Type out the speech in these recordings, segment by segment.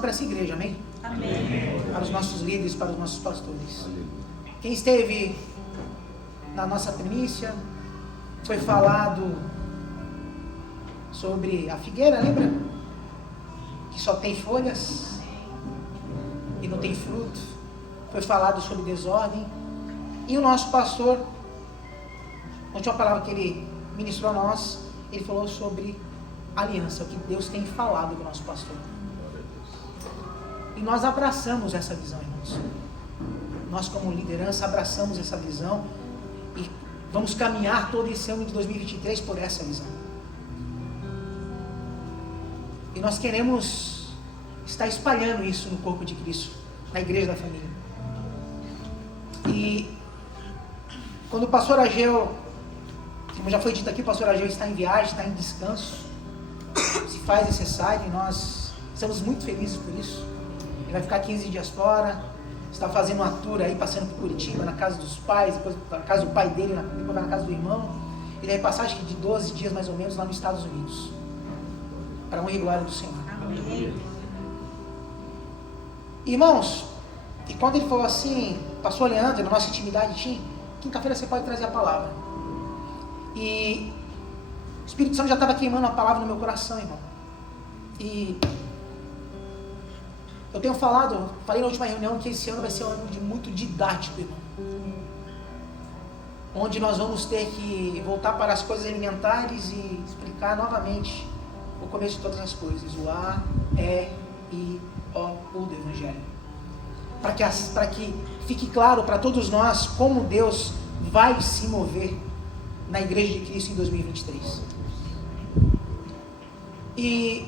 Para essa igreja, amém? Amém. Para os nossos líderes, para os nossos pastores. Quem esteve na nossa primícia, foi falado sobre a figueira, lembra? Que só tem folhas e não tem fruto. Foi falado sobre desordem. E o nosso pastor, a última palavra que ele ministrou a nós, ele falou sobre aliança, o que Deus tem falado com o nosso pastor. E nós abraçamos essa visão, irmãos. Nós, como liderança, abraçamos essa visão e vamos caminhar todo esse ano de 2023 por essa visão. E nós queremos estar espalhando isso no corpo de Cristo, na igreja da família. E quando o pastor Ageu, como já foi dito aqui, o pastor Ageu está em viagem, está em descanso, se faz necessário, e nós estamos muito felizes por isso. Ele vai ficar 15 dias fora, está fazendo uma tour aí, passando por Curitiba, na casa dos pais, depois na casa do pai dele, depois vai na casa do irmão. Ele vai passar acho que de 12 dias mais ou menos lá nos Estados Unidos, para a honra e glória do Senhor. Amém. Irmãos, e quando ele falou assim, pastor Leandro, na nossa intimidade, tinha, quinta-feira você pode trazer a palavra. E o Espírito Santo já estava queimando a palavra no meu coração, irmão. E eu falei na última reunião que esse ano vai ser um ano muito didático, irmão. Onde nós vamos ter que voltar para as coisas elementares e explicar novamente o começo de todas as coisas. O A, E, I, O do Evangelho. Para que fique claro para todos nós como Deus vai se mover na Igreja de Cristo em 2023. E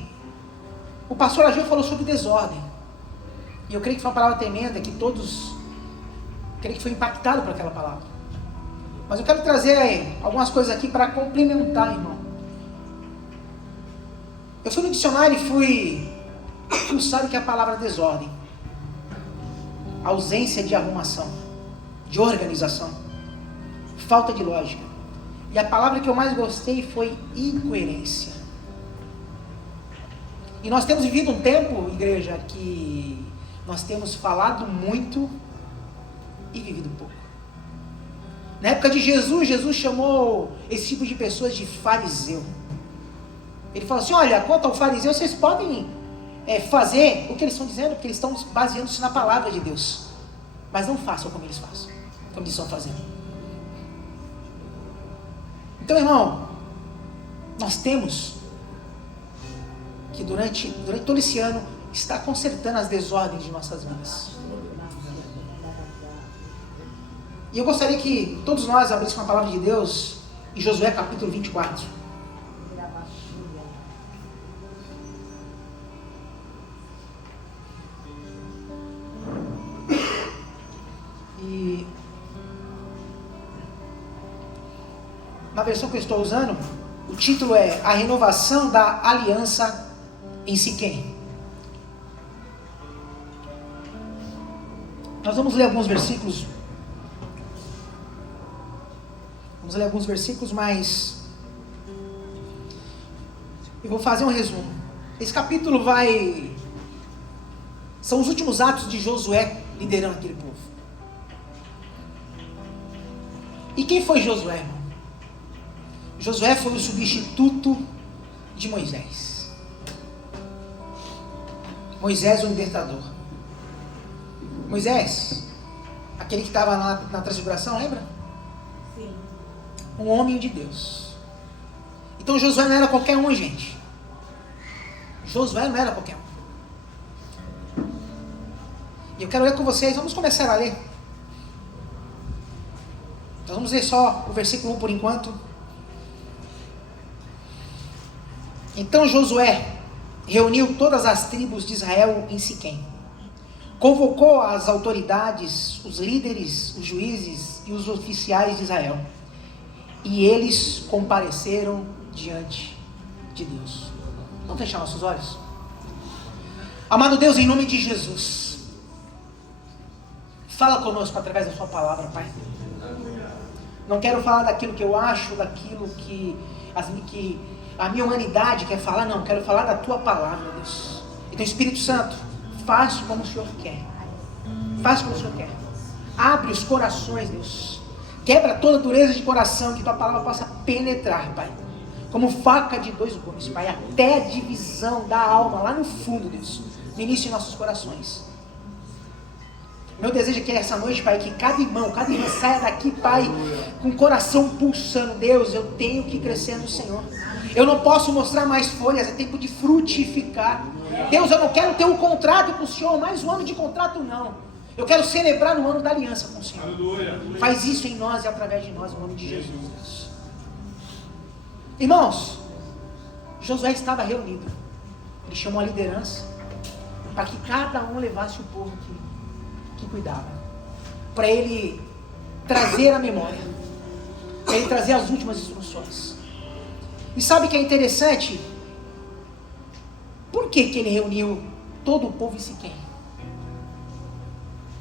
o pastor Ageu falou sobre desordem. E eu creio que foi uma palavra tremenda, que todos, creio que foi impactado por aquela palavra. Mas eu quero trazer algumas coisas aqui para complementar, irmão. Eu fui no dicionário e fui pulsar o que é a palavra desordem. Ausência de arrumação, de organização, falta de lógica. E a palavra que eu mais gostei foi incoerência. E nós temos vivido um tempo, igreja, que nós temos falado muito e vivido pouco. Na época de Jesus, Jesus chamou esse tipo de pessoas de fariseu. Ele falou assim, olha, quanto ao fariseu, vocês podem fazer o que eles estão dizendo, porque eles estão baseando-se na palavra de Deus. Mas não façam como eles fazem, como eles estão fazendo. Então, irmão, nós temos que durante todo esse ano estar consertando as desordens de nossas vidas. E eu gostaria que todos nós abríssemos a palavra de Deus em Josué capítulo 24. E na versão que eu estou usando, o título é A Renovação da Aliança em Siquém. Nós vamos ler alguns versículos. Mas eu vou fazer um resumo. Esse capítulo são os últimos atos de Josué liderando aquele povo. E quem foi Josué, irmão? Josué foi o substituto de Moisés. Moisés, o libertador. Moisés, aquele que estava na transfiguração, lembra? Sim. Um homem de Deus. Então Josué não era qualquer um, gente. Josué não era qualquer um. E eu quero ler com vocês, vamos começar a ler. Nós vamos ler só o versículo 1 por enquanto. Então Josué reuniu todas as tribos de Israel em Siquém. Convocou as autoridades, os líderes, os juízes e os oficiais de Israel. E eles compareceram diante de Deus. Vamos fechar nossos olhos? Amado Deus, em nome de Jesus, fala conosco através da sua palavra, Pai. Não quero falar daquilo que eu acho, daquilo que a minha humanidade quer falar, não. Quero falar da tua palavra, Deus. Então, Espírito Santo, Faz como o Senhor quer. Faz como o Senhor quer. Abre os corações, Deus. Quebra toda dureza de coração, que tua palavra possa penetrar, Pai. Como faca de dois gumes, Pai, até a divisão da alma, lá no fundo, Deus. Ministre em nossos corações. Meu desejo é que essa noite, Pai, que cada irmão saia daqui, Pai, com o coração pulsando. Deus, eu tenho que crescer no Senhor. Eu não posso mostrar mais folhas, é tempo de frutificar. Deus, eu não quero ter um contrato com o Senhor, mais um ano de contrato não. Eu quero celebrar no ano da aliança com o Senhor. Aleluia. Faz isso em nós e através de nós, em nome de Jesus, Deus. Irmãos, Josué estava reunido. Ele chamou a liderança para que cada um levasse o povo que cuidava. Para ele trazer a memória. Para ele trazer as últimas instruções. E sabe o que é interessante? Por que ele reuniu todo o povo em Siquém?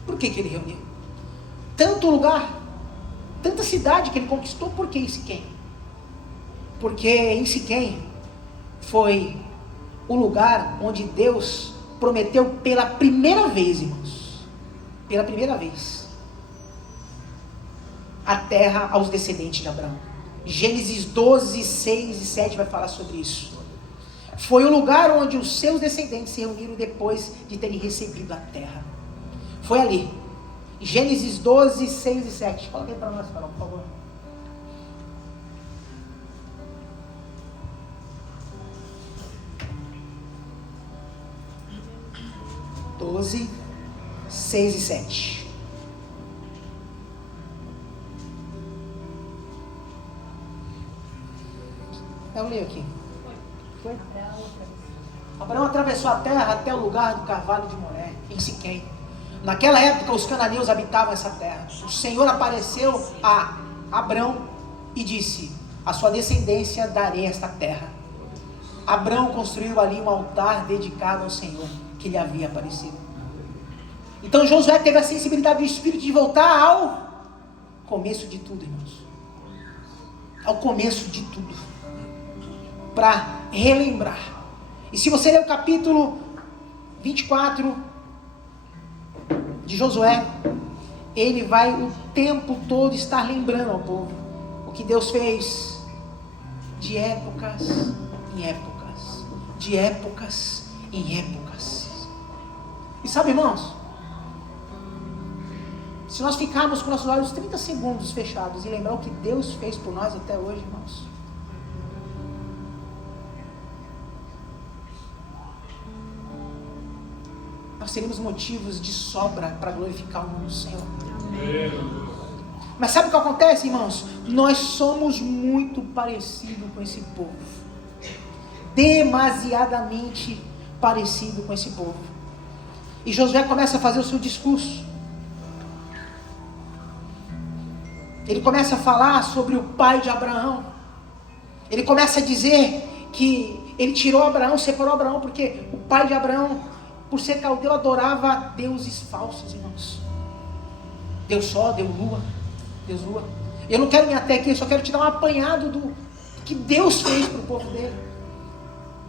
Por que ele reuniu? Tanto lugar, tanta cidade que ele conquistou, por que em Siquém? Porque em Siquém foi o lugar onde Deus prometeu pela primeira vez, irmãos, pela primeira vez, a terra aos descendentes de Abraão. Gênesis 12, 6 e 7 vai falar sobre isso. Foi o lugar onde os seus descendentes se reuniram depois de terem recebido a terra. Foi ali. Gênesis 12, 6 e 7. Coloca aí para nós, por favor. Doze, 6 e 7. Eu leio aqui. Foi? Abraão atravessou a terra até o lugar do carvalho de Moré, em Siquém. Naquela época os cananeus habitavam essa terra. O Senhor apareceu a Abrão e disse: a sua descendência darei esta terra. Abrão construiu ali um altar dedicado ao Senhor que lhe havia aparecido. Então Josué teve a sensibilidade do Espírito de voltar ao começo de tudo, irmãos. Ao começo de tudo. Para relembrar. E se você ler o capítulo 24 de Josué, ele vai o tempo todo estar lembrando ao povo o que Deus fez de épocas em épocas, de épocas em épocas. E sabe, irmãos, se nós ficarmos com nossos olhos 30 segundos fechados e lembrar o que Deus fez por nós até hoje, irmãos, nós teríamos motivos de sobra para glorificar o nome do Senhor. Amém. Mas sabe o que acontece, irmãos? Nós somos muito parecidos com esse povo. Demasiadamente parecido com esse povo. E Josué começa a fazer o seu discurso. Ele começa a falar sobre o pai de Abraão. Ele começa a dizer que ele tirou Abraão, separou Abraão, porque o pai de Abraão, por ser caldeu, adorava deuses falsos, irmãos. Deus Sol, Deus Lua. Eu não quero me ater aqui, eu só quero te dar um apanhado do que Deus fez para o povo dele.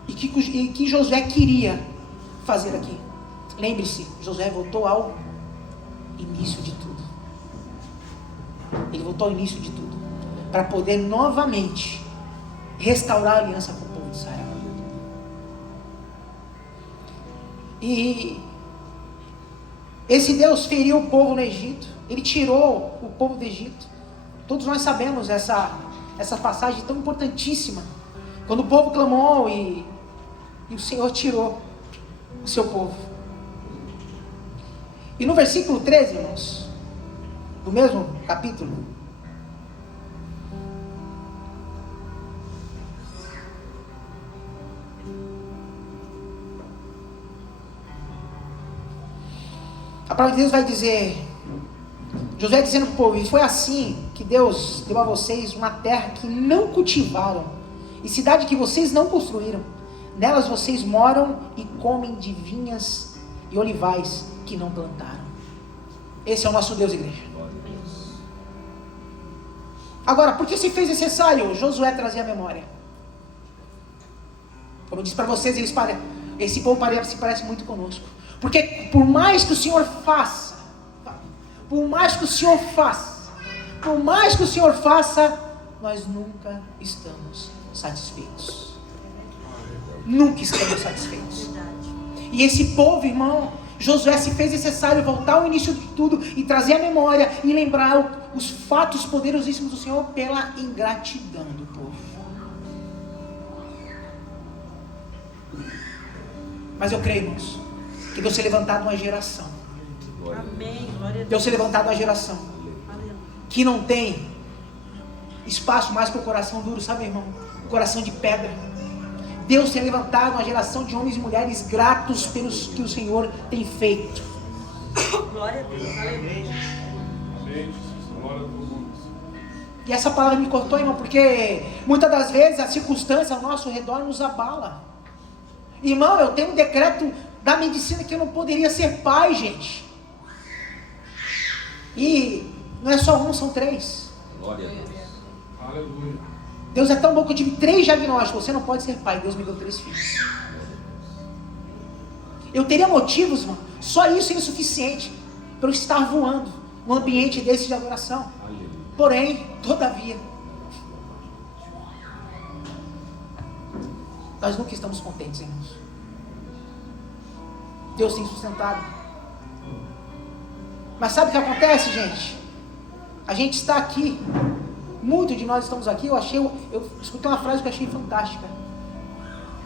E que Josué queria fazer aqui. Lembre-se, Josué voltou ao início de tudo. Ele voltou ao início de tudo. Para poder novamente restaurar a aliança com o povo de Israel. E esse Deus feriu o povo no Egito. Ele tirou o povo do Egito. Todos nós sabemos essa passagem tão importantíssima. Quando o povo clamou e o Senhor tirou o seu povo. E no versículo 13, irmãos, do mesmo capítulo, a palavra de Deus vai dizer, Josué dizendo para o povo: e foi assim que Deus deu a vocês uma terra que não cultivaram, e cidade que vocês não construíram. Nelas vocês moram e comem de vinhas e olivais que não plantaram. Esse é o nosso Deus, igreja. Agora, por que se fez necessário Josué trazer a memória? Como eu disse para vocês, esse povo se parece muito conosco. Porque por mais que o Senhor faça, por mais que o Senhor faça, nós nunca estamos satisfeitos. Nunca estamos satisfeitos. E esse povo, irmão, Josué se fez necessário voltar ao início de tudo e trazer a memória e lembrar os fatos poderosíssimos do Senhor pela ingratidão do povo. Mas eu creio, irmãos, que Deus tem levantado uma geração. Amém. Glória a Deus. Deus tem levantado uma geração Aleluia. que não tem espaço mais para o coração duro, sabe, irmão? O coração de pedra. Deus tem levantado uma geração de homens e mulheres gratos pelos que o Senhor tem feito. Glória a Deus. Aleluia. Amém. Glória a Deus. E essa palavra me cortou, irmão, porque muitas das vezes a circunstância ao nosso redor nos abala. Irmão, eu tenho um decreto da medicina que eu não poderia ser pai, gente. E não é só um, são 3. Glória a Deus. Aleluia. Deus é tão bom que eu tive 3 diagnósticos. Você não pode ser pai. Deus me deu 3 filhos. Eu teria motivos, irmão. Só isso é insuficiente para eu estar voando num ambiente desse de adoração. Aleluia. Porém, todavia, nós nunca estamos contentes, irmãos. Deus tem sustentado. Mas sabe o que acontece, gente? A gente está aqui. Muitos de nós estamos aqui. Eu escutei uma frase que eu achei fantástica.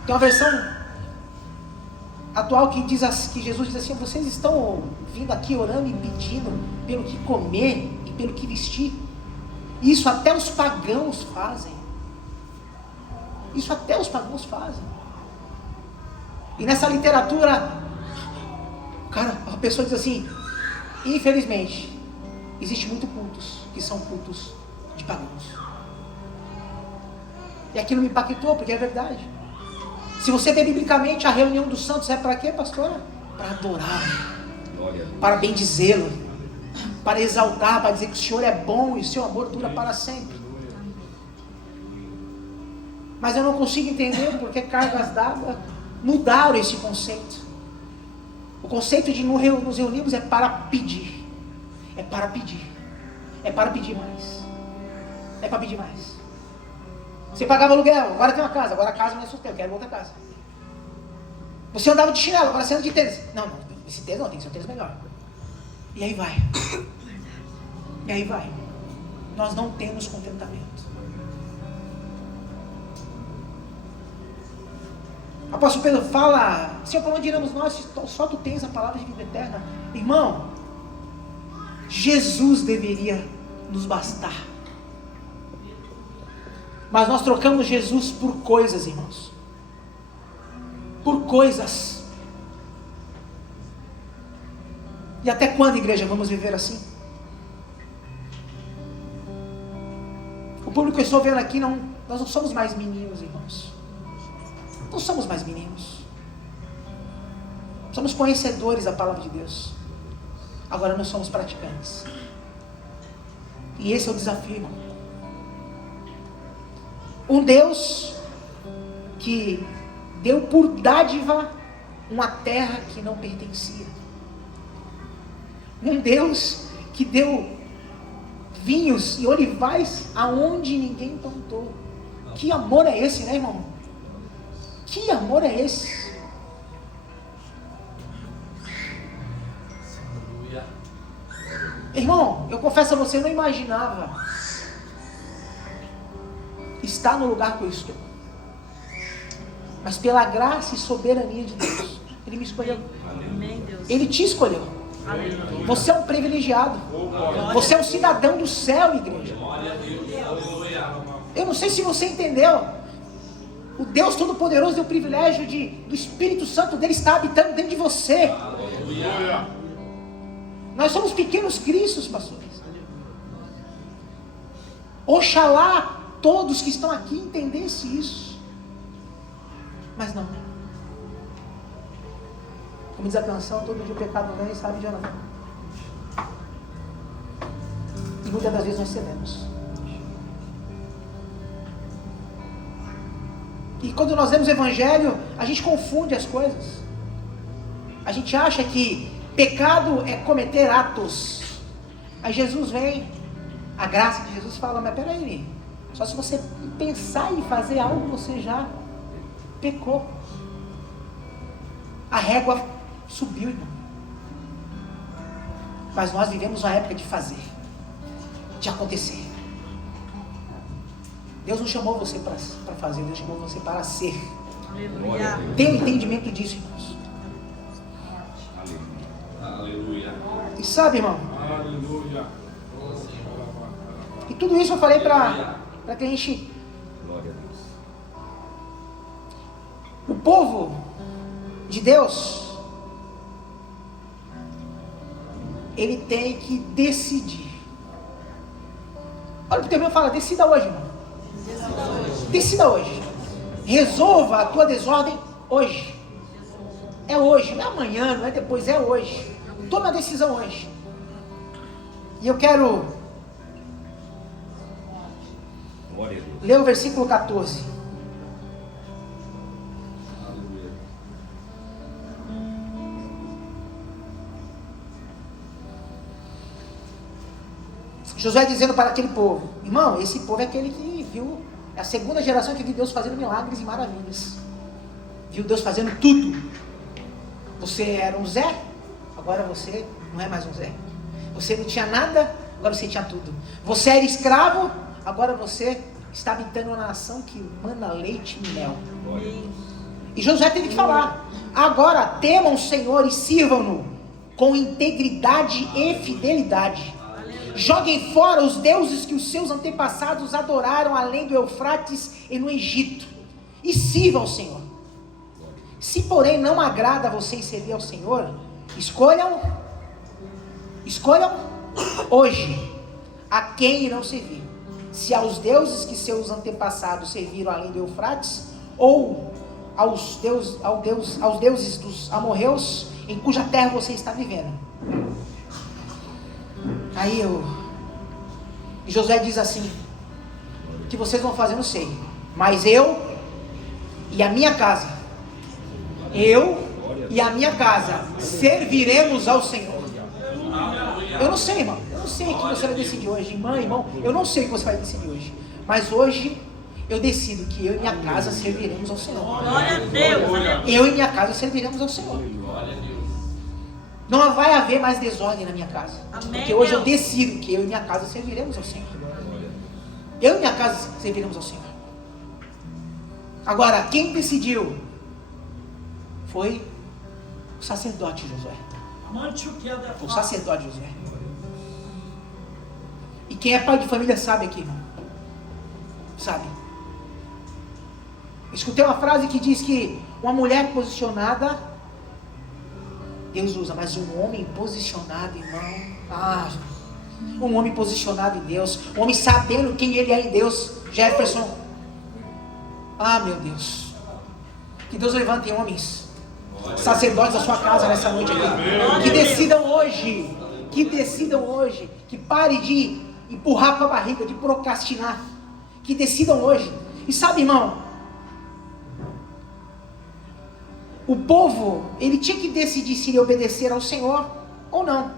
Tem uma versão atual que Jesus diz assim: vocês estão vindo aqui orando e pedindo pelo que comer e pelo que vestir. Isso até os pagãos fazem. Isso até os pagãos fazem. E nessa literatura, cara, a pessoa diz assim: infelizmente, existe muitos cultos que são cultos de pagãos. E aquilo me impactou, porque é verdade. Se você vê biblicamente, a reunião dos santos é para quê, pastora? Para adorar, Glória a Deus. para bendizê-lo, para exaltar, para dizer que o Senhor é bom e o seu amor dura para sempre. Mas eu não consigo entender porque cargas d'água mudaram esse conceito. O conceito de nos reunirmos é para pedir. É para pedir. É para pedir mais. É para pedir mais. Você pagava aluguel, agora tem uma casa. Agora a casa não é sua, eu quero outra casa. Você andava de chinelo, agora você anda de tênis. Não, esse tênis não, tem que ser um tênis melhor. E aí vai. E aí vai. Nós não temos contentamento. O apóstolo Pedro fala: Senhor, para onde iremos nós? Só tu tens a palavra de vida eterna. Irmão, Jesus deveria nos bastar. Mas nós trocamos Jesus por coisas, irmãos. Por coisas. E até quando, igreja, vamos viver assim? O público que eu estou vendo aqui, nós não somos mais meninos, irmãos. Não somos mais meninos. Somos conhecedores da palavra de Deus. Agora não somos praticantes. E esse é o desafio, irmão. Um Deus que deu por dádiva uma terra que não pertencia. Um Deus que deu vinhos e olivais aonde ninguém plantou. Que amor é esse, né, irmão? Que amor é esse? Irmão, eu confesso a você, eu não imaginava estar no lugar que eu estou. Mas pela graça e soberania de Deus, Ele me escolheu. Amém, Deus. Ele te escolheu. Aleluia. Você é um privilegiado. Você é um cidadão do céu, igreja. Eu não sei se você entendeu. O Deus Todo-Poderoso deu o privilégio do Espírito Santo dele estar habitando dentro de você. Nós somos pequenos cristos, pastores. Oxalá todos que estão aqui entendessem isso. Mas não. Como diz a canção, todo dia o pecado vem, sabe, Jonathan? E muitas das vezes nós cedemos. E quando nós lemos o Evangelho, a gente confunde as coisas. A gente acha que pecado é cometer atos. Aí Jesus vem, a graça de Jesus fala, mas peraí, só se você pensar em fazer algo, você já pecou. A régua subiu, irmão. Mas nós vivemos uma época de fazer, de acontecer. Deus não chamou você para fazer, Deus chamou você para ser. Aleluia. Tenha um entendimento disso, irmãos. Aleluia. E sabe, irmão, Aleluia. e tudo isso eu falei para que a gente... Glória a Deus. O povo de Deus, ele tem que decidir. Olha o que o teu irmão fala, decida hoje, irmão. Decida hoje. Resolva a tua desordem hoje. É hoje, não é amanhã, não é depois, é hoje. Tome a decisão hoje. E eu quero Glória a Deus. ler o versículo 14. Aleluia. Josué dizendo para aquele povo, irmão, esse povo é aquele que viu, é a segunda geração que viu Deus fazendo milagres e maravilhas. Viu Deus fazendo tudo. Você era um Zé, agora você não é mais um Zé. Você não tinha nada, agora você tinha tudo. Você era escravo, agora você está habitando uma nação que mana leite e mel. Glória a Deus. E Josué teve que falar, agora temam o Senhor e sirvam-no com integridade e fidelidade. Joguem fora os deuses que os seus antepassados adoraram além do Eufrates e no Egito, e sirvam ao Senhor. Se porém não agrada a vocês servir ao Senhor, escolham hoje a quem irão servir, se aos deuses que seus antepassados serviram além do Eufrates, ou aos deuses dos amorreus em cuja terra você está vivendo. Aí Josué diz assim, o que vocês vão fazer eu não sei, mas eu e a minha casa serviremos ao Senhor. Eu não sei, irmão, eu não sei o que você vai decidir hoje, irmão, eu não sei o que você vai decidir hoje, mas hoje eu decido que eu e minha casa serviremos ao Senhor. Glória a Deus. Eu e minha casa serviremos ao Senhor. Não vai haver mais desordem na minha casa. Amém, porque hoje eu Deus. decido que eu e minha casa serviremos ao Senhor. Eu e minha casa serviremos ao Senhor. Agora, quem decidiu foi o sacerdote Josué. O sacerdote Josué. E quem é pai de família sabe aqui, irmão. Sabe. Eu escutei uma frase que diz que uma mulher posicionada Deus usa, mas um homem posicionado, irmão, um homem posicionado em Deus, um homem sabendo quem ele é em Deus. Jefferson, meu Deus, que Deus levante homens, sacerdotes da sua casa nessa noite aqui, que decidam hoje, que pare de empurrar com a barriga, de procrastinar, que decidam hoje. E sabe, irmão, o povo, ele tinha que decidir se ele obedecer ao Senhor ou não.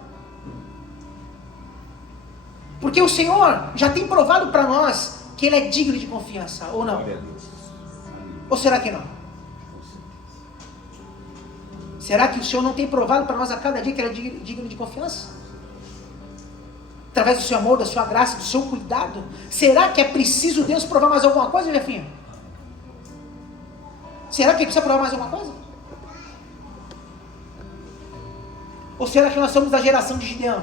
Porque o Senhor já tem provado para nós que Ele é digno de confiança, ou não? Glória a Deus. Ou será que não? Será que o Senhor não tem provado para nós a cada dia que Ele é digno de confiança? Através do seu amor, da sua graça, do seu cuidado. Será que é preciso Deus provar mais alguma coisa, Jefinho? Será que Ele precisa provar mais alguma coisa? Ou será que nós somos da geração de Gideão?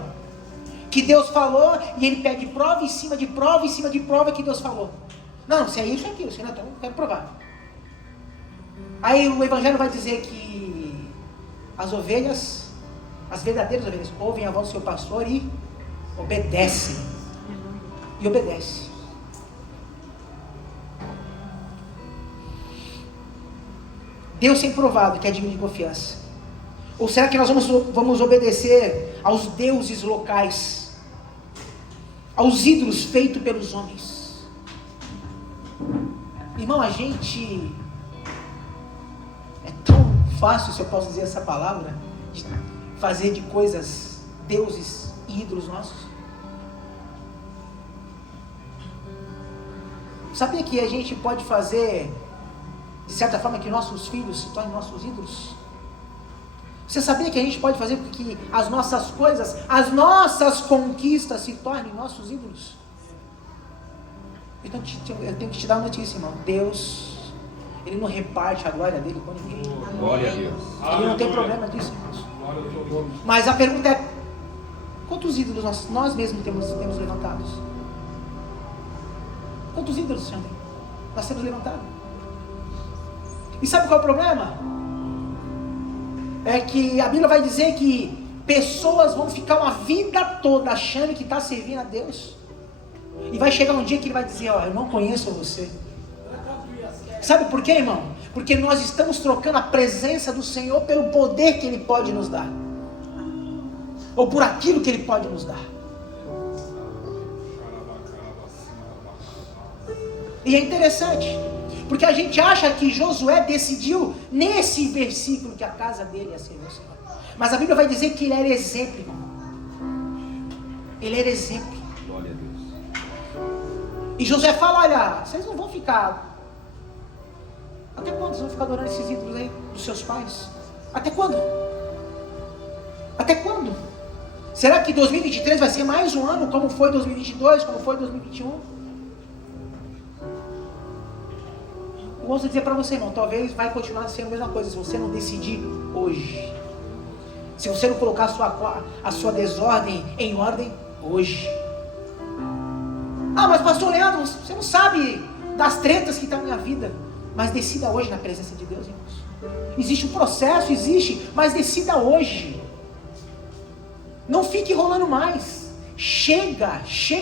Que Deus falou e ele pede prova em cima de prova, em cima de prova que Deus falou. Não, se é isso, é aquilo, senão então eu quero provar. Aí o Evangelho vai dizer que as ovelhas, as verdadeiras ovelhas, ouvem a voz do seu pastor e obedecem. E obedecem. Deus tem provado que é digno de confiança. Ou será que nós vamos obedecer aos deuses locais, aos ídolos feitos pelos homens? Irmão, a gente é tão fácil, se eu posso dizer essa palavra, de fazer de coisas, deuses e ídolos nossos? Sabia que a gente pode fazer, de certa forma, que nossos filhos se tornem nossos ídolos? Você sabia que a gente pode fazer com que as nossas coisas, as nossas conquistas se tornem nossos ídolos? Então eu tenho que te dar uma notícia, irmão. Deus, Ele não reparte a glória dele com ninguém. Glória a Deus. Ele não tem problema disso, irmãos. Mas a pergunta é: quantos ídolos nós mesmos temos levantados? Quantos ídolos, Senhor, nós temos levantado? E sabe qual é o problema? É que a Bíblia vai dizer que pessoas vão ficar uma vida toda achando que está servindo a Deus. E vai chegar um dia que Ele vai dizer: ó, eu não conheço você. Sabe por quê, irmão? Porque nós estamos trocando a presença do Senhor pelo poder que Ele pode nos dar. Ou por aquilo que Ele pode nos dar. E é interessante, porque a gente acha que Josué decidiu nesse versículo que a casa dele ia servir ao Senhor. Mas a Bíblia vai dizer que ele era exemplo, irmão. Ele era exemplo. Glória a Deus. E Josué fala: olha, vocês não vão ficar... Até quando vocês vão ficar adorando esses ídolos aí dos seus pais? Até quando? Até quando? Será que 2023 vai ser mais um ano como foi 2022, como foi 2021? Eu gosto de dizer para você, irmão, talvez vai continuar sendo a mesma coisa se você não decidir hoje. Se você não colocar a sua desordem em ordem hoje. Ah, mas pastor Leandro, você não sabe das tretas que está na minha vida. Mas decida hoje na presença de Deus, irmãos. Existe um processo, existe, mas decida hoje. Não fique enrolando mais. Chega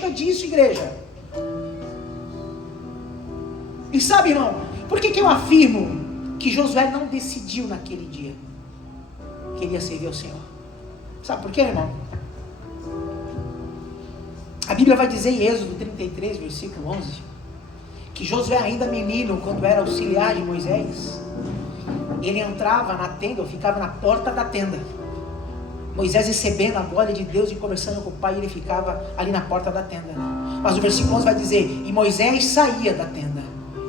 disso, igreja. E sabe, irmão, por que eu afirmo que Josué não decidiu naquele dia que ele ia servir ao Senhor? Sabe por quê, irmão? A Bíblia vai dizer em Êxodo 33, versículo 11, que Josué, ainda menino, quando era auxiliar de Moisés, ele entrava na tenda, ou ficava na porta da tenda. Moisés recebendo a glória de Deus e conversando com o pai, ele ficava ali na porta da tenda. Mas o versículo 11 vai dizer: e Moisés saía da tenda,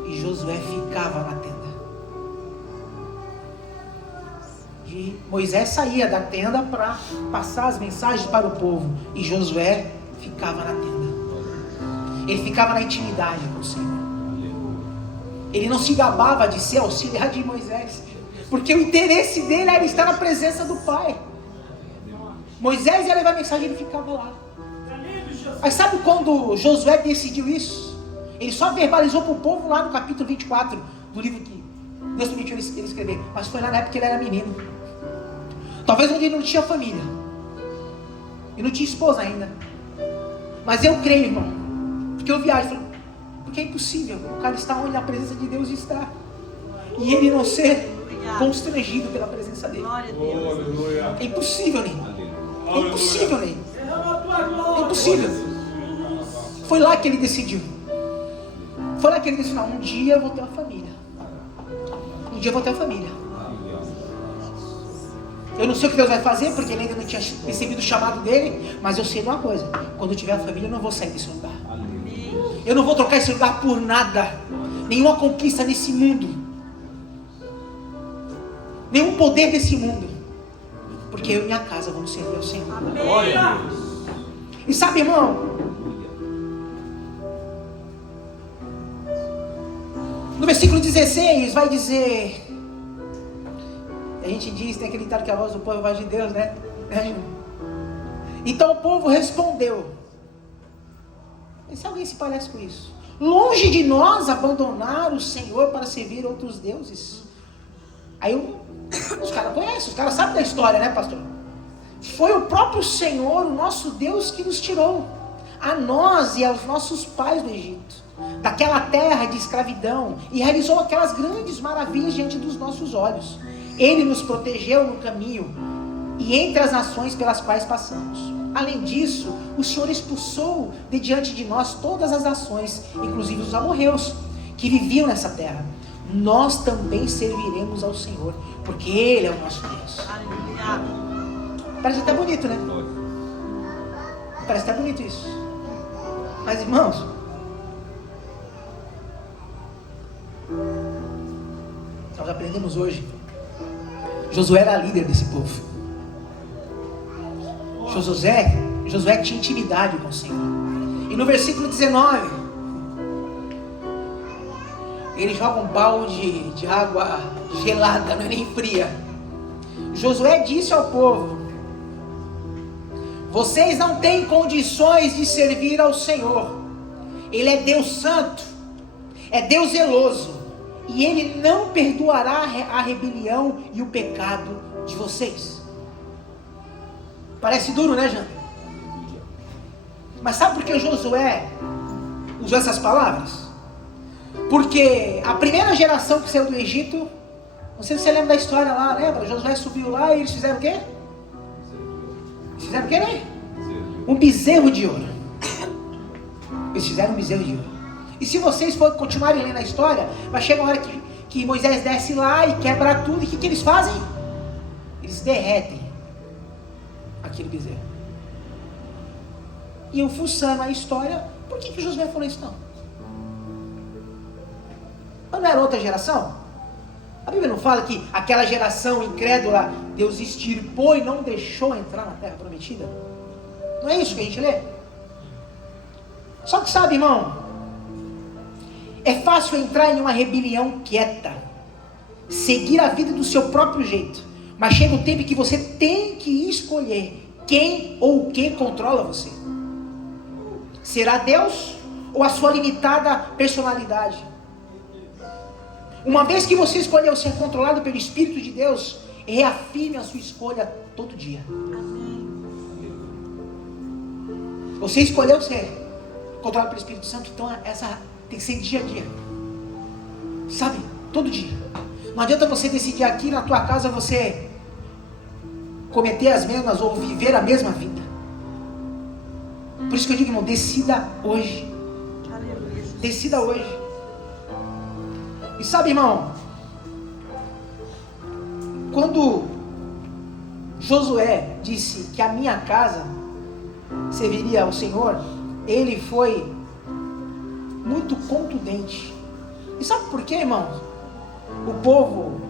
e Josué ficava na tenda. E Moisés saía da tenda para passar as mensagens para o povo, e Josué ficava na tenda. Ele ficava na intimidade com o Senhor. Ele não se gabava de ser auxiliar de Moisés, porque o interesse dele era estar na presença do Pai. Moisés ia levar a mensagem e ele ficava lá. Mas sabe quando Josué decidiu isso? Ele só verbalizou para o povo lá no capítulo 24 do livro que Deus permitiu ele escrever. Mas foi lá na época que ele era menino. Talvez onde ele não tinha família. E não tinha esposa ainda. Mas eu creio, irmão, porque eu viajo, porque é impossível o cara estar onde a presença de Deus está e ele não ser constrangido pela presença dele. Glória a Deus. É impossível, Ney. É impossível, Ney. É impossível. Foi lá que ele decidiu. Foi lá que ele decidiu: um dia eu vou ter uma família. Um dia eu vou ter uma família. Eu não sei o que Deus vai fazer, porque ele ainda não tinha recebido o chamado dele, mas eu sei de uma coisa: quando eu tiver a família, eu não vou sair desse lugar. Eu não vou trocar esse lugar por nada. Nenhuma conquista nesse mundo. Nenhum poder desse mundo. Porque eu e minha casa vamos servir ao Senhor. Amém. E sabe, irmão, no versículo 16 vai dizer... A gente diz, tem aquele ditado que a voz do povo é a voz de Deus, né? Então o povo respondeu. E se alguém se parece com isso? Longe de nós abandonar o Senhor para servir outros deuses. Aí os caras conhecem, os caras sabem da história, né, pastor? Foi o próprio Senhor, o nosso Deus, que nos tirou, a nós e aos nossos pais do Egito, daquela terra de escravidão, e realizou aquelas grandes maravilhas diante dos nossos olhos. Ele nos protegeu no caminho e entre as nações pelas quais passamos. Além disso, o Senhor expulsou de diante de nós todas as nações, inclusive os amorreus, que viviam nessa terra. Nós também serviremos ao Senhor, porque Ele é o nosso Deus. Aleluia. Parece até bonito, né? Parece até bonito isso. Mas, irmãos, nós aprendemos hoje. Josué era líder desse povo. Josué tinha intimidade com o Senhor. E no versículo 19, ele joga um balde de água gelada, não é nem fria. Josué disse ao povo: vocês não têm condições de servir ao Senhor. Ele é Deus santo, é Deus zeloso, e Ele não perdoará a rebelião e o pecado de vocês. Parece duro, né, Jânio? Mas sabe por que Josué usou essas palavras? Porque a primeira geração que saiu do Egito, não sei se você lembra da história lá, lembra? Josué subiu lá e eles fizeram o quê? Fizeram o quê, né? Um bezerro de ouro. Eles fizeram um bezerro de ouro. E se vocês forem continuarem lendo a história, vai chegar uma hora que Moisés desce lá e quebra tudo. E o que eles fazem? Eles derretem aquele bezerro. E eu fuçando a história, por que Josué falou isso não? Mas não era outra geração? A Bíblia não fala que aquela geração incrédula Deus extirpou e não deixou entrar na terra prometida? Não é isso que a gente lê? Só que sabe, irmão, é fácil entrar em uma rebelião quieta, seguir a vida do seu próprio jeito, mas chega um tempo que você tem que escolher quem ou o que controla você. Será Deus ou a sua limitada personalidade? Uma vez que você escolheu ser controlado pelo Espírito de Deus, reafirme a sua escolha todo dia. Você escolheu ser controlado pelo Espírito Santo, então essa tem que ser dia a dia. Sabe? Todo dia. Não adianta você decidir aqui na tua casa você cometer as mesmas ou viver a mesma vida. Por isso que eu digo, irmão, decida hoje. Decida hoje. E sabe, irmão, quando Josué disse que a minha casa serviria ao Senhor, ele foi muito contundente. E sabe por quê, irmão? O povo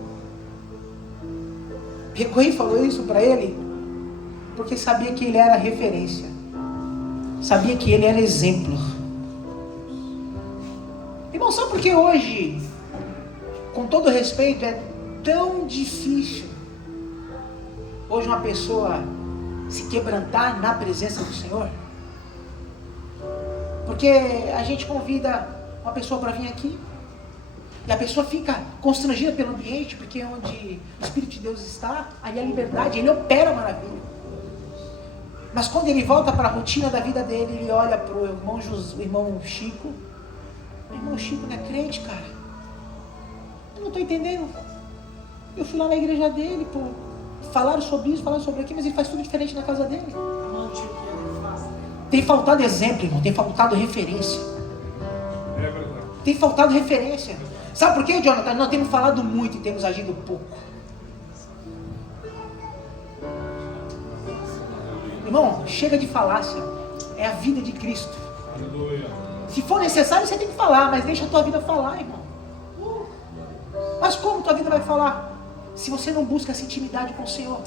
pegou e falou isso para ele, porque sabia que ele era referência, sabia que ele era exemplo. Irmão, sabe por que hoje, com todo respeito, é tão difícil hoje uma pessoa se quebrantar na presença do Senhor? Porque a gente convida uma pessoa para vir aqui e a pessoa fica constrangida pelo ambiente, porque onde o Espírito de Deus está, aí a liberdade, ele opera maravilha. Mas quando ele volta para a rotina da vida dele, ele olha para o irmão Chico. O irmão Chico não é crente, cara. Eu não estou entendendo. Eu fui lá na igreja dele, pô, falaram sobre isso, falaram sobre aquilo, mas ele faz tudo diferente na casa dele. Tem faltado exemplo, irmão, tem faltado referência. Tem faltado referência. Sabe por quê, Jonathan? Nós temos falado muito e temos agido pouco. Irmão, chega de falácia. É a vida de Cristo. Se for necessário, você tem que falar, mas deixa a tua vida falar, irmão. Mas como tua vida vai falar? Se você não busca essa intimidade com o Senhor.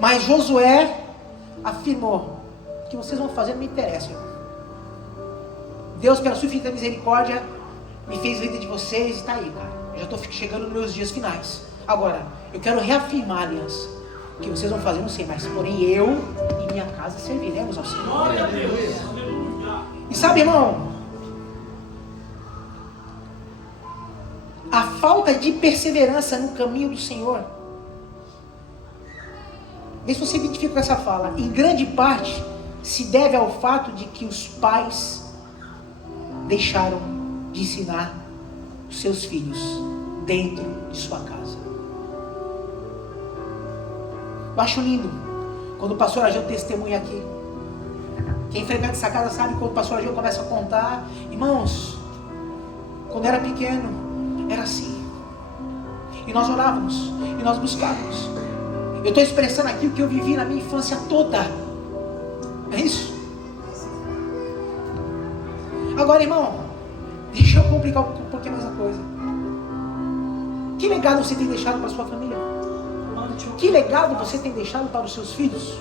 Mas Josué afirmou: o que vocês vão fazer não me interessa, irmão. Deus, pela sua infinita misericórdia, me fez líder de vocês e está aí, cara. Eu já estou chegando nos meus dias finais. Agora, eu quero reafirmar a aliança. O que vocês vão fazer, não sei, mas porém eu e minha casa serviremos ao Senhor. Glória a Deus. E sabe, irmão, a falta de perseverança no caminho do Senhor, vê se você identifica com essa fala, em grande parte se deve ao fato de que os pais deixaram de ensinar os seus filhos dentro de sua casa. Eu acho lindo quando o pastor Ageu testemunha aqui. Quem frequenta essa casa sabe quando o pastor Ageu começa a contar. Irmãos, quando era pequeno, era assim. E nós orávamos, e nós buscávamos. Eu estou expressando aqui o que eu vivi na minha infância toda. É isso? Agora, irmão, deixa eu complicar um pouquinho mais a coisa. Que legado você tem deixado para a sua família? Que legado você tem deixado para os seus filhos?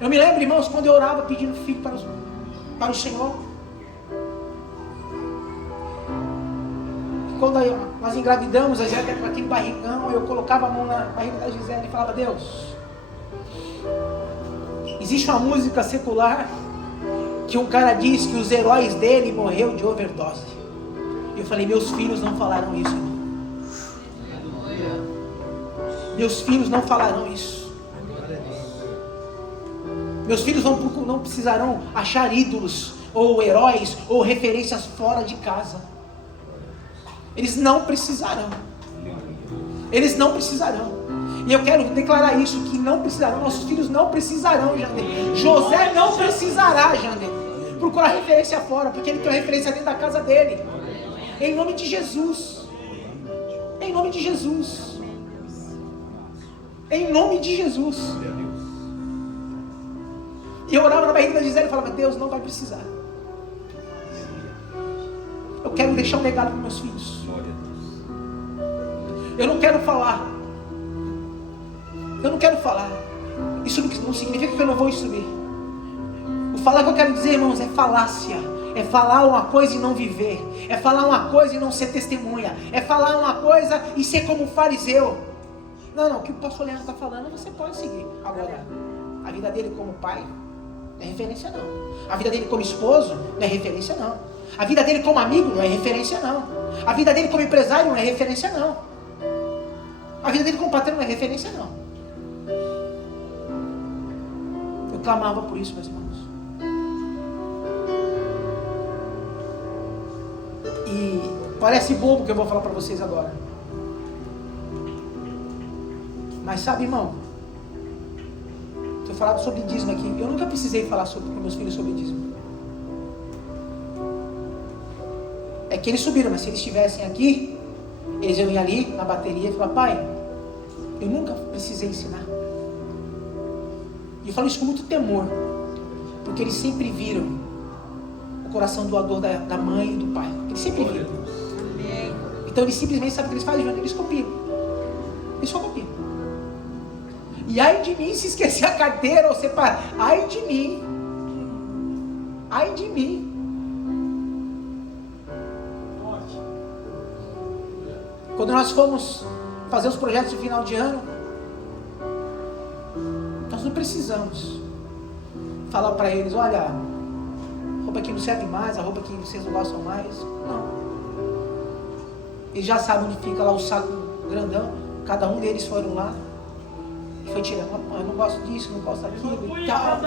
Eu me lembro, irmãos, quando eu orava pedindo filho para o Senhor. Quando nós engravidamos, a Gisele com aquele barrigão, eu colocava a mão na barriga da Gisele e falava: Deus, existe uma música secular que um cara diz que os heróis dele morreu de overdose. Eu falei: meus filhos não falaram isso, irmão. Meus filhos não falarão isso. Meus filhos não precisarão achar ídolos, ou heróis, ou referências fora de casa. Eles não precisarão. Eles não precisarão. E eu quero declarar isso, que não precisarão. Nossos filhos não precisarão, Jander. José não precisará, Jander, procurar referência fora, porque ele tem uma referência dentro da casa dele. Em nome de Jesus. Em nome de Jesus. Em nome de Jesus. E eu orava na barriga da Gisele e falava: Deus, não vai precisar. Eu quero deixar um legado para meus filhos. Eu não quero falar. Eu não quero falar. Isso não significa que eu não vou instruir. O falar que eu quero dizer, irmãos, é falácia. É falar uma coisa e não viver. É falar uma coisa e não ser testemunha. É falar uma coisa e ser como um fariseu. Não, o que o pastor Leandro está falando, você pode seguir. Agora, a vida dele como pai, não é referência não. A vida dele como esposo, não é referência não. A vida dele como amigo, não é referência não. A vida dele como empresário, não é referência não. A vida dele como patrão, não é referência não. Eu clamava por isso, meus irmãos. E parece bobo o que eu vou falar para vocês agora. Mas sabe, irmão, eu falado sobre dízimo aqui. Eu nunca precisei falar com meus filhos sobre dízimo. É que eles subiram, mas se eles estivessem aqui, eles iam ir ali na bateria e falar: pai, eu nunca precisei ensinar. E eu falo isso com muito temor, porque eles sempre viram o coração doador da mãe e do pai. Eles sempre viram. Então eles simplesmente sabem o que eles fazem, eles copiam. Eles só copiam. E ai de mim se esquecer a carteira ou separar. Ai de mim. Ai de mim. Quando nós fomos fazer os projetos de final de ano, nós não precisamos falar para eles: olha, a roupa aqui não serve mais, a roupa que vocês não gostam mais. Não. Eles já sabem onde fica lá o saco grandão. Cada um deles foram lá e foi tirando: eu não gosto disso, não gosto daquilo e tal.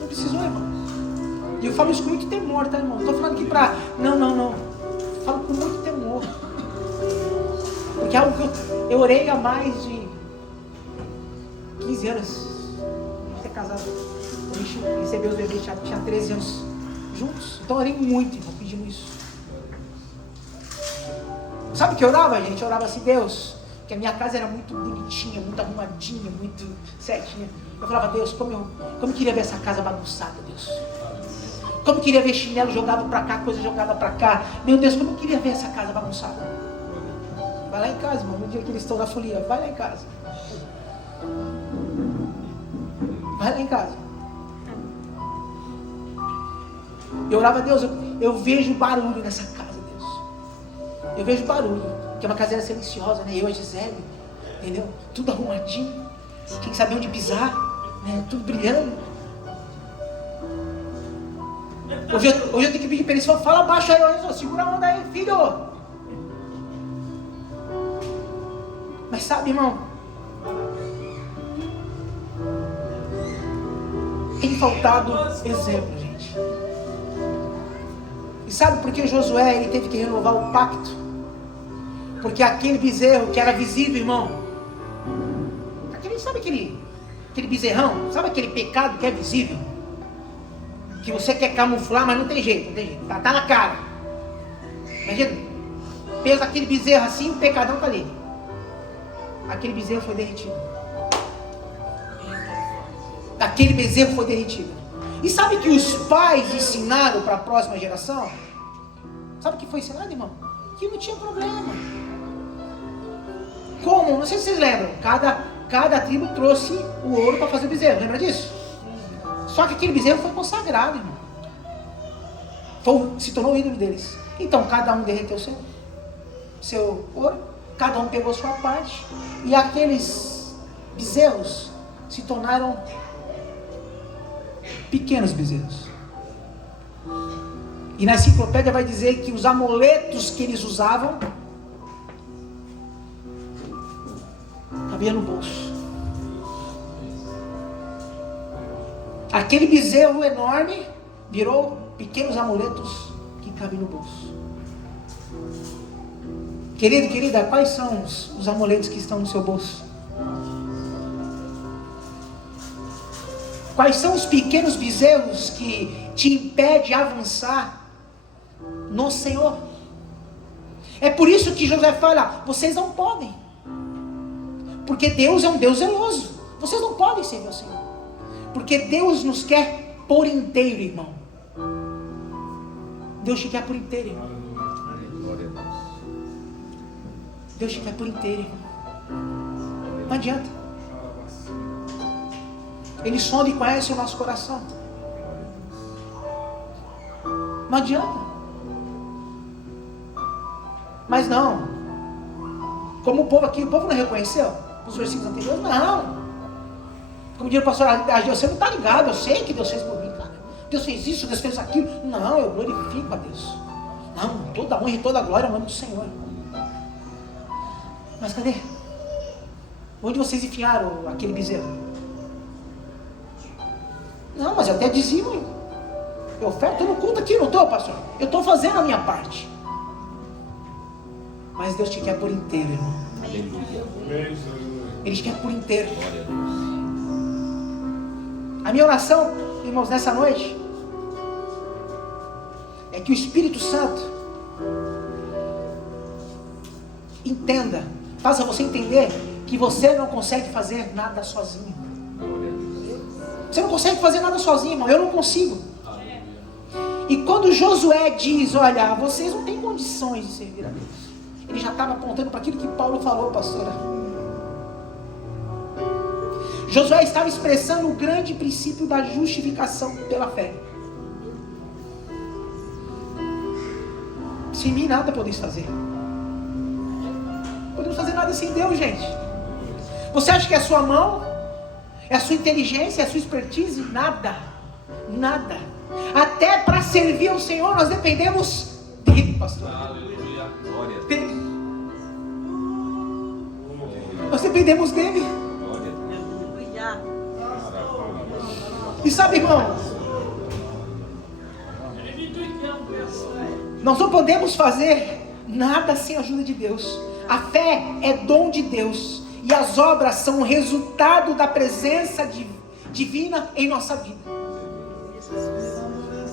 Não precisou, irmão. E eu falo isso com muito temor, tá, irmão? Não estou falando aqui para... Não. Falo com muito temor. Porque é algo que eu orei há mais de 15 anos. A gente é casado. A gente recebeu os bebês, já tinha 13 anos juntos. Então eu orei muito, irmão, pedindo isso. Sabe o que eu orava, gente? Eu orava assim: Deus, que a minha casa era muito bonitinha, muito arrumadinha, muito certinha. Eu falava: Deus, como eu queria ver essa casa bagunçada, Deus. Como eu queria ver chinelo jogado pra cá, coisa jogada pra cá. Meu Deus, como eu queria ver essa casa bagunçada. Vai lá em casa, irmão. No dia que eles estão na folia, vai lá em casa. Vai lá em casa. Eu orava: Deus, eu vejo barulho nessa casa, Deus. Eu vejo barulho. Porque é uma caseira silenciosa, né? Eu e a Gisele, entendeu? Tudo arrumadinho. Quem sabe onde pisar, né? Tudo brilhando. Hoje eu tenho que pedir para eles: fala baixo aí, segura a onda aí, filho. Mas sabe, irmão, tem faltado exemplo, gente. E sabe por que Josué ele teve que renovar o pacto? Porque aquele bezerro que era visível, irmão, sabe aquele bezerrão? Sabe aquele pecado que é visível? Que você quer camuflar, mas não tem jeito. Tá na cara. Imagina, peso aquele bezerro assim, o pecadão tá ali. aquele bezerro foi derretido. Aquele bezerro foi derretido. E sabe que os pais ensinaram para a próxima geração? Sabe o que foi ensinado, irmão? Que não tinha problema. Como? Não sei se vocês lembram. Cada tribo trouxe o ouro para fazer o bezerro. Lembra disso? Só que aquele bezerro foi consagrado, irmão. Se tornou o ídolo deles. Então cada um derreteu seu ouro. Cada um pegou sua parte. E aqueles bezerros se tornaram pequenos bezerros. E na enciclopédia vai dizer que os amuletos que eles usavam cabia no bolso. Aquele bezerro enorme virou pequenos amuletos que cabem no bolso. Querido, querida, quais são os amuletos que estão no seu bolso? Quais são os pequenos bezerros que te impedem de avançar no Senhor? É por isso que José fala, vocês não podem. Porque Deus é um Deus zeloso. Vocês não podem servir ao Senhor. Porque Deus nos quer por inteiro, irmão. Deus te quer por inteiro, irmão. Deus te quer por inteiro, irmão. Não adianta. Ele sonda e conhece o nosso coração. Não adianta. Mas não. Como o povo aqui, o povo não reconheceu os versículos anteriores? Não. Como diz o pastor Ageu, você não está ligado, eu sei que Deus fez por mim, cara. Deus fez isso, Deus fez aquilo. Não, eu glorifico a Deus. Não, toda honra e toda glória é o nome do Senhor. Mas cadê? Onde vocês enfiaram aquele bezerro? Não, mas eu até dizimo. Eu oferto no culto aqui, não estou, pastor? Eu estou fazendo a minha parte. Mas Deus te quer por inteiro, irmão. Ele te quer por inteiro. A minha oração, irmãos, nessa noite é que o Espírito Santo entenda, faça você entender que você não consegue fazer nada sozinho. Você não consegue fazer nada sozinho, irmão. Eu não consigo. E quando Josué diz, olha, vocês não têm condições de servir a Deus, ele já estava apontando para aquilo que Paulo falou, pastora. Josué estava expressando o grande princípio da justificação pela fé. Sem mim nada podeis fazer. Não podemos fazer nada sem Deus, gente. Você acha que é a sua mão? É a sua inteligência? É a sua expertise? Nada. Nada. Até para servir ao Senhor nós dependemos dele, pastor. Aleluia. Glória a Deus. Dele. Nós dependemos dele. Glória a Deus. E sabe, irmão, nós não podemos fazer nada sem a ajuda de Deus. A fé é dom de Deus. E as obras são o resultado da presença divina em nossa vida.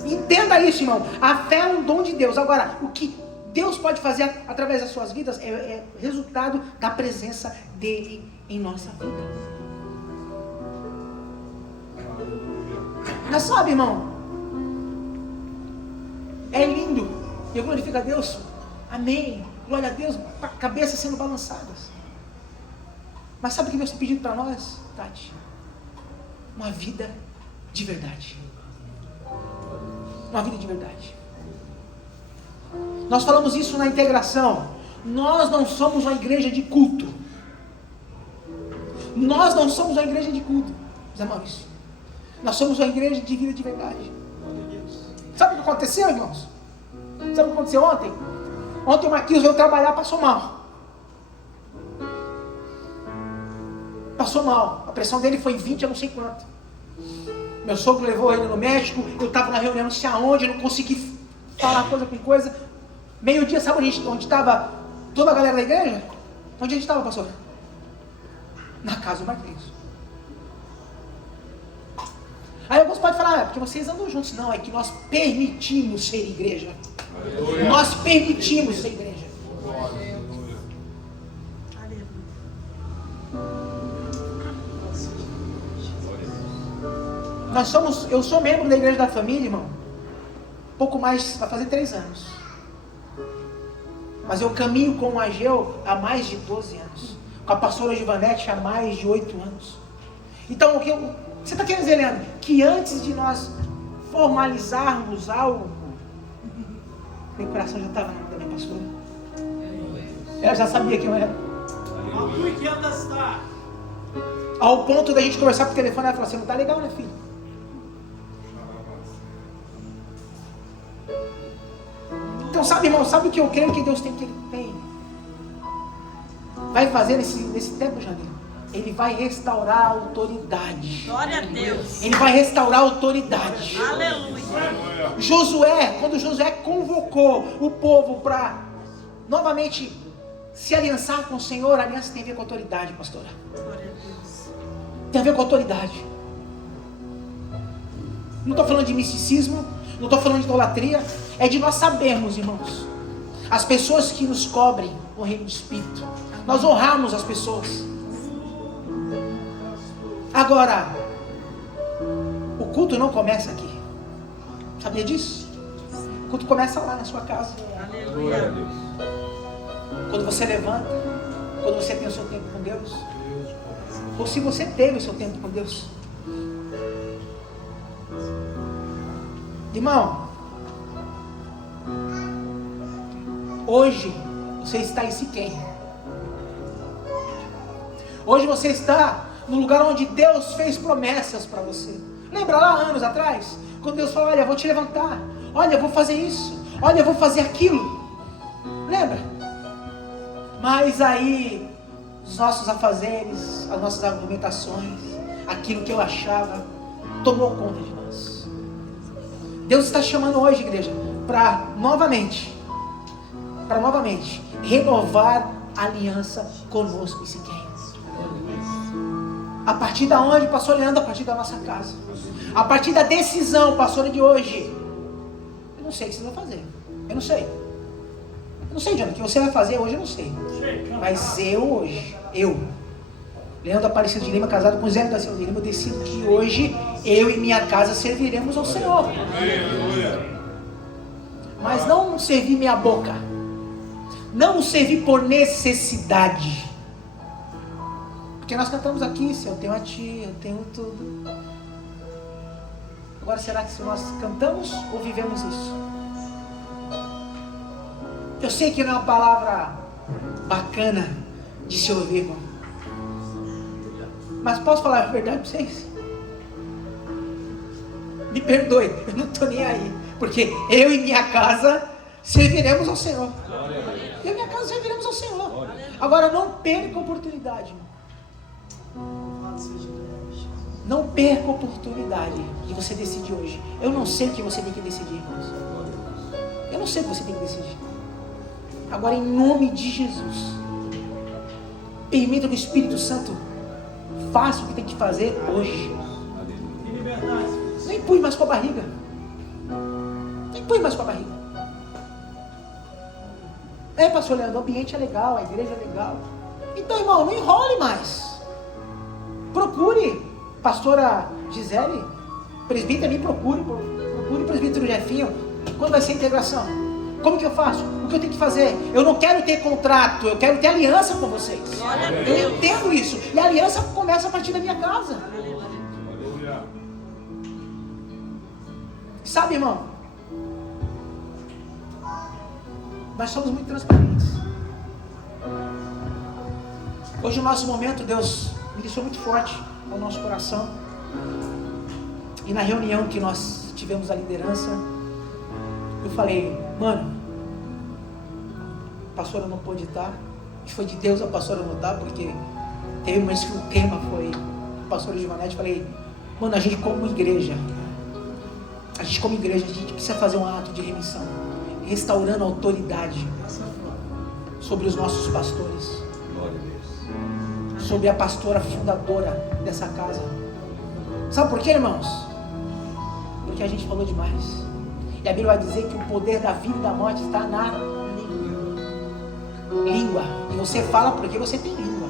Entenda isso, irmão. A fé é um dom de Deus. Agora, o que Deus pode fazer através das suas vidas é resultado da presença dele em nossa vida. Mas sabe, irmão, é lindo. Eu glorifico a Deus. Amém. Glória a Deus. Cabeças sendo balançadas. Mas sabe o que Deus tem pedido para nós, Tati? Uma vida de verdade. Uma vida de verdade. Nós falamos isso na integração. Nós não somos uma igreja de culto. Nós não somos uma igreja de culto, Zé Maurício. Nós somos uma igreja de vida de verdade. Sabe o que aconteceu, irmãos? Sabe o que aconteceu ontem? Ontem o Marquinhos veio trabalhar, passou mal. Passou mal. A pressão dele foi 20, eu não sei quanto. Meu sogro levou ele no médico. Eu estava na reunião, não sei aonde, eu não consegui falar coisa com coisa. Meio-dia, sabe onde estava toda a galera da igreja? Onde a gente estava, pastor? Na casa do Marquinhos. Aí alguns podem falar, porque vocês andam juntos. Não, é que nós permitimos ser igreja. Aleluia. Nós permitimos ser igreja. Eu sou membro da Igreja da Família, irmão. Pouco mais, vai fazer 3 anos. Mas eu caminho com o Ageu há mais de 12 anos. Com a pastora Givanete há mais de 8 anos. Então, você está querendo dizer, Leandro, que antes de nós formalizarmos algo, meu coração já estava na mão da minha pastora. Ela já sabia quem eu era. Ao ponto da gente conversar por telefone, ela falou assim, não tá legal, né, filho? Então, sabe, irmão, sabe o que eu creio que Deus tem que Ele tem? Vai fazer nesse tempo, Jandir? Ele vai restaurar a autoridade. Glória a Deus. Ele vai restaurar a autoridade. Aleluia. Josué, quando Josué convocou o povo para novamente se aliançar com o Senhor, a aliança tem a ver com autoridade, pastora. Glória a Deus. Tem a ver com autoridade. Não estou falando de misticismo, não estou falando de idolatria, é de nós sabermos, irmãos, as pessoas que nos cobrem o reino do Espírito, nós honrarmos as pessoas. Agora, o culto não começa aqui, sabia disso? O culto começa lá na sua casa. Aleluia. Quando você levanta, quando você tem o seu tempo com Deus, ou se você teve o seu tempo com Deus. Irmão, hoje você está em Siquém. Hoje você está no lugar onde Deus fez promessas para você. Lembra lá anos atrás? Quando Deus falou, olha, eu vou te levantar. Olha, eu vou fazer isso. Olha, eu vou fazer aquilo. Lembra? Mas aí, os nossos afazeres, as nossas argumentações, aquilo que eu achava, tomou conta de nós. Deus está chamando hoje, igreja, para novamente renovar a aliança conosco em Siquém. A partir da onde, pastor Leandro? A partir da nossa casa. A partir da decisão, pastora, de hoje. Eu não sei o que você vai fazer. Eu não sei. Eu não sei, Johnny, o que você vai fazer hoje, eu não sei. Mas eu, Leandro Aparecido de Lima, casado com Zé da Silva de Lima, eu decido que hoje eu e minha casa serviremos ao Senhor. Mas não servir minha boca. Não servir por necessidade. Porque nós cantamos aqui, se eu tenho a ti, eu tenho tudo. Agora, será que se nós cantamos ou vivemos isso? Eu sei que não é uma palavra bacana de se ouvir, irmão. Mas posso falar a verdade para vocês? Me perdoe, eu não estou nem aí. Porque eu e minha casa serviremos ao Senhor. Eu e minha casa serviremos ao Senhor. Agora, não perca a oportunidade, irmão. Não perca a oportunidade de você decidir hoje. Eu não sei o que você tem que decidir, irmãos. Eu não sei o que você tem que decidir. Agora, em nome de Jesus, permita que o Espírito Santo faça o que tem que fazer hoje. Não empurre mais com a barriga. Não empurre mais com a barriga. Pastor Leandro, o ambiente é legal, a igreja é legal. Então, irmão, não enrole mais. Procure, pastora Gisele, presbítero, me procure o presbítero Jefinho. Quando vai ser a integração? Como que eu faço? O que eu tenho que fazer? Eu não quero ter contrato, eu quero ter aliança com vocês. Eu entendo isso. E a aliança começa a partir da minha casa. Sabe, irmão? Nós somos muito transparentes. Hoje o nosso momento, Deus ministrou muito forte ao nosso coração. E na reunião que nós tivemos a liderança, eu falei, mano, a pastora não pôde estar. E foi de Deus a pastora não estar, porque teve uma vez que o tema foi a pastora Givanete. Falei, mano, a gente como igreja, a gente precisa fazer um ato de remissão, restaurando a autoridade sobre os nossos pastores, sobre a pastora fundadora dessa casa. Sabe por quê, irmãos? Porque a gente falou demais. E a Bíblia vai dizer que o poder da vida e da morte está na língua. E você fala porque você tem língua.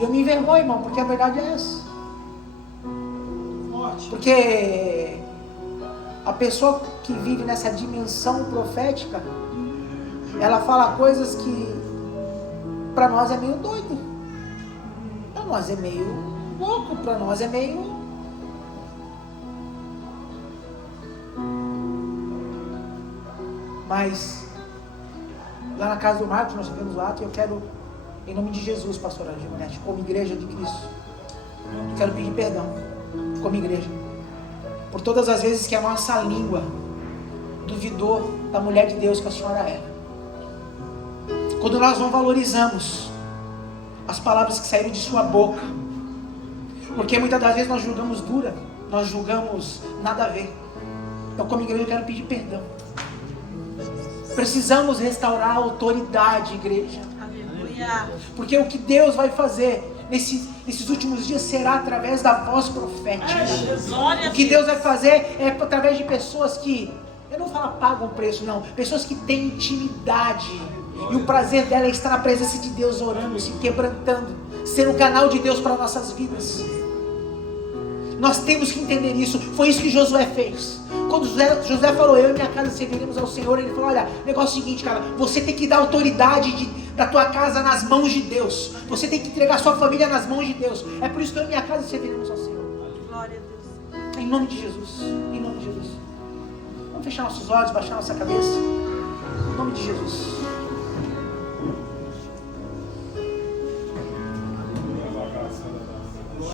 E eu me envergonho, irmão, porque a verdade é essa. Porque a pessoa que vive nessa dimensão profética, ela fala coisas que para nós é meio doido, para nós é meio louco, para nós é meio... Mas lá na casa do Marcos nós tivemos o ato e eu quero, em nome de Jesus, pastora Gimonete, como igreja de Cristo, eu quero pedir perdão como igreja por todas as vezes que a nossa língua duvidou da mulher de Deus que a senhora é. Quando nós não valorizamos as palavras que saíram de sua boca, porque muitas das vezes nós julgamos dura, nós julgamos nada a ver. Então como igreja eu quero pedir perdão. Precisamos restaurar a autoridade, igreja. Aleluia. Porque o que Deus vai fazer nesses últimos dias será através da voz profética. O que Deus vai fazer é através de pessoas que, eu não falo pagam preço, não. Pessoas que têm intimidade. E o prazer dela é estar na presença de Deus, orando, se quebrantando, ser um canal de Deus para nossas vidas. Nós temos que entender isso. Foi isso que Josué fez. Quando Josué falou, eu e minha casa serviremos ao Senhor, ele falou, olha, negócio é o seguinte, cara, você tem que dar autoridade da tua casa nas mãos de Deus. Você tem que entregar sua família nas mãos de Deus. É por isso que eu e minha casa serviremos ao Senhor. Glória a Deus. Em nome de Jesus. Em nome de Jesus. Vamos fechar nossos olhos, baixar nossa cabeça. Em nome de Jesus.